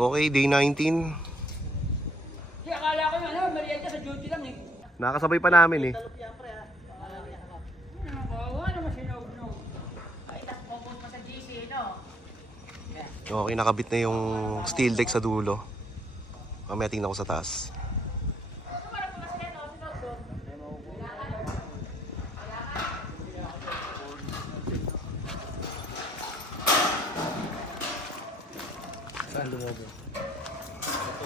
Okay, day 19. Kaya akala ko yung merienda sa duty lang eh. Nakasabay pa namin eh. Kawawa naman si Nog. Ay, nakapopos pa sa GC, no? Okay, nakabit na yung steel deck sa dulo. Mamaya tingnan ko sa taas. Saan lumobo?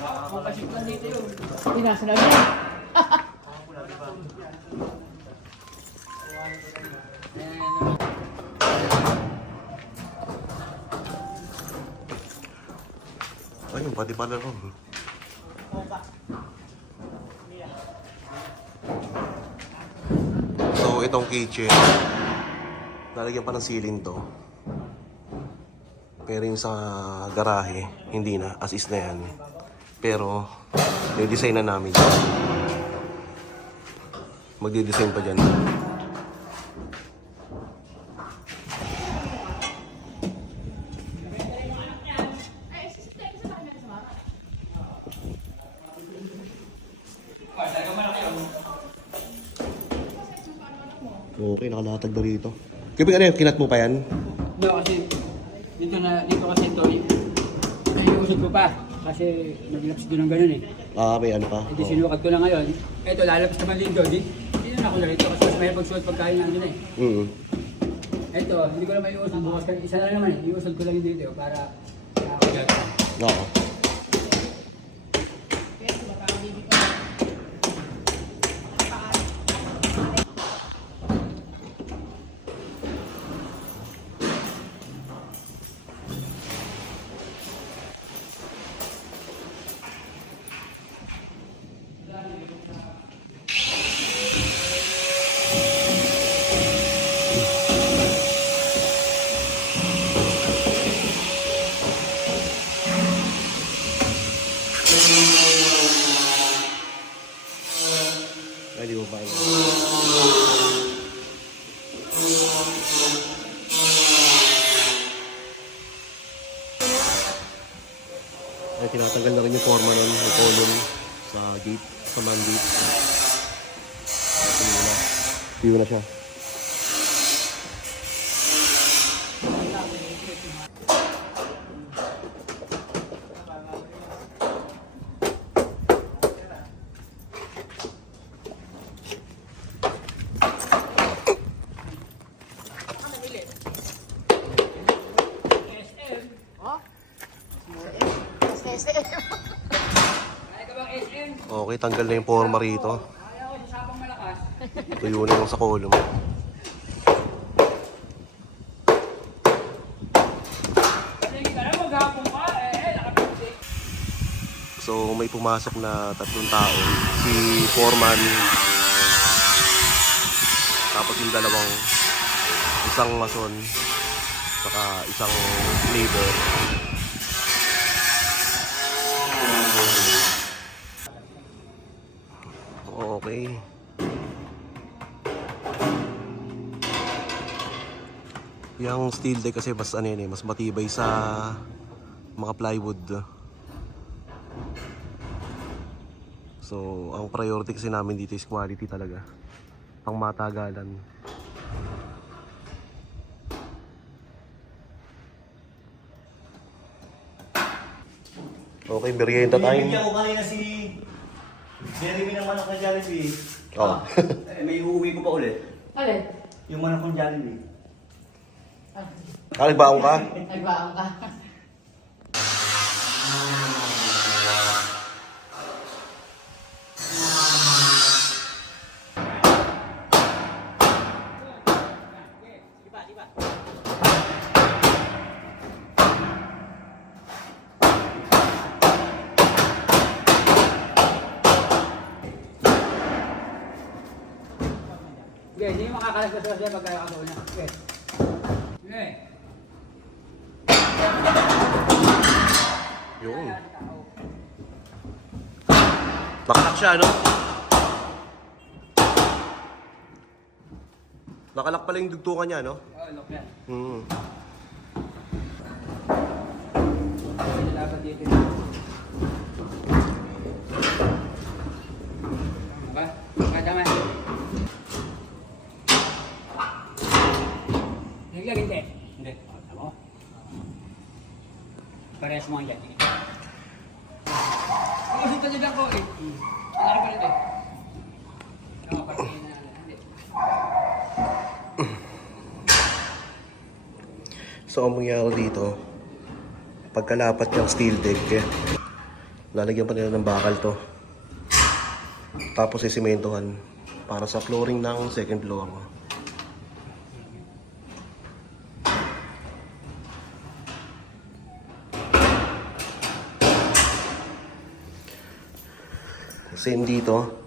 Kapasip lang dito yun. Pinasa namin. Ayun, pati pala ron. So, itong kitchen, lalagyan pa ng ceiling to. Pero yung sa garahe, hindi na. As is na yan. Pero, i-design na namin. Magdi-design pa dyan. Okay, nakalatag na rito. Kaya ano yun, kinat mo pa yan? No, kasi dito kasi ito, iusod ko pa. Kasi naglaps doon ng ganun eh. Ah, may ano pa? Hindi sinukat ko na ngayon. Ito, lalabas naman dito. Hindi na ako na rito kasi mas mahirap magsuot pagkain namin na eh. Ito, hindi ko na maiusod bukas. Isa na naman eh. Iusod ko lang yung dito para nakakagat. Oo. Ay, di mo pa yun. Ay, tinatanggal na rin yung forma nun, yung column sa gate, sa man gate. Tuyo na siya. Kaya ka bang SM? Okay, tanggal na yung forma rito. Kaya ko sa sabang malakas. Tuyo na yung sa column. Sige ka na, maghapon ka. Nakapiti. So, may pumasok na 3 tao. Si foreman, tapos yung dalawang, isang mason, saka isang labor. Okay. Yung steel deck kasi mas ano yun eh, mas matibay sa mga plywood. So, ang priority kasi namin dito is quality talaga. Pang matagalan. Okay, merienda time. Bibigyan ko kanina si Jeremy ng manok na Jollibee. Oh. May uuwi ko pa ulit. Alin? Yung manok ng Jollibee. Nagbaong ka? Nagbaang ka. Okay, hindi makakalagpas siya pag kaya ka na. Okay. Okay. Yun. Nakalak siya, no? Nakalak pala yung dugtungan niya, no? Oo, lock yan. Hmm. Dapat dito. parehas mo yan. Kasi talaga ko eh. Ano pa rin eh. So, ang mangyayari dito, pagkalapat ng steel deck, lalagyan pa nila ng bakal to. Tapos isimentohan para sa flooring ng second floor. Same dito.